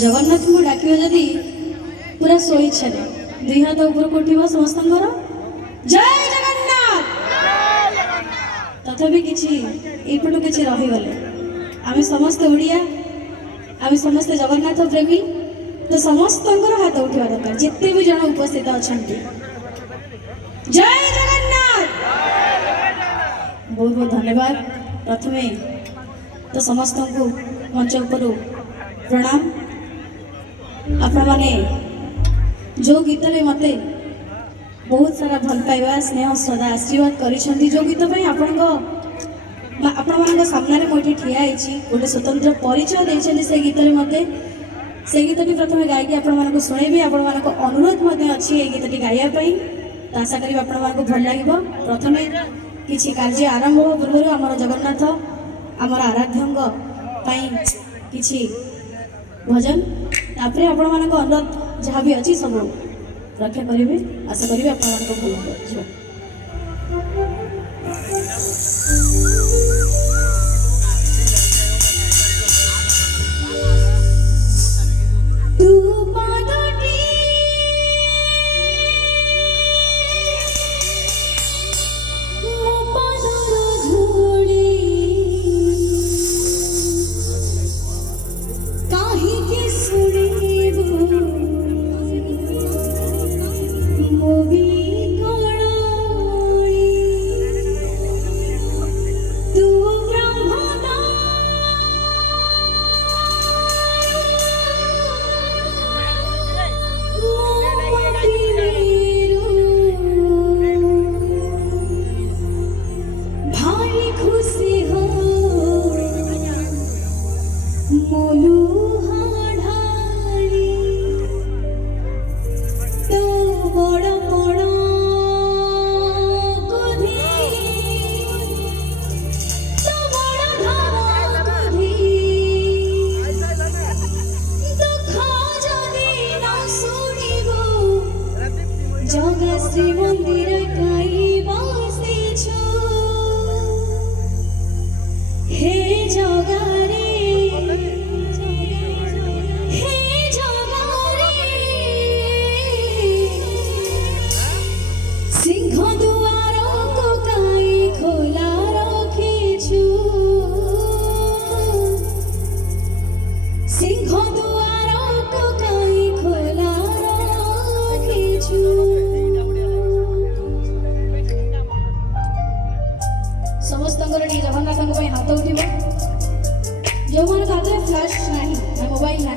जगन्नाथ को डाक जदि पूरा स्वेच्छा दुई हाथ ऊपर उठा समस्त जय जगन्नाथ तथापि किसी एपटू किसी रहीगले आम समस्ते ओडिया आम समस्ते जगन्नाथ प्रेमी तो समस्त हाथ उठा दरकार जिते भी जन उपस्थित अच्छा जय जगन्नाथ बहुत बहुत धन्यवाद। प्रथमे तो समस्त को मंच उपर प्रणाम। आपण मैंने जो गीत में मत बहुत सारा भल पाइबा स्नेह श्रद्धा आशीर्वाद करिसेंती जो गीत आपण मान सामने मुझे ठिया गोटे स्वतंत्र परिचय देते से गीत में मत से गीत प्रथम गायकी आपण शुणेबी आपण अनुरोध अच्छी ये गीत गाइबापी तो आशा करी आपण मानक भल लगे। प्रथम किसी कार्य आरंभ पूर्व आमर जगन्नाथ आमर आराध्यों किसी भजन तापर आपण मानक अनुरोध जहाँ भी अच्छी सब रक्षा करेंगे आशा करी आपण मानक भल लगे। समस्त जगन्नाथ हाथ उठे जो मन हाथ में फ्लैश ना मोबाइल ना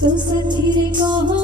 तो सखी रे कहो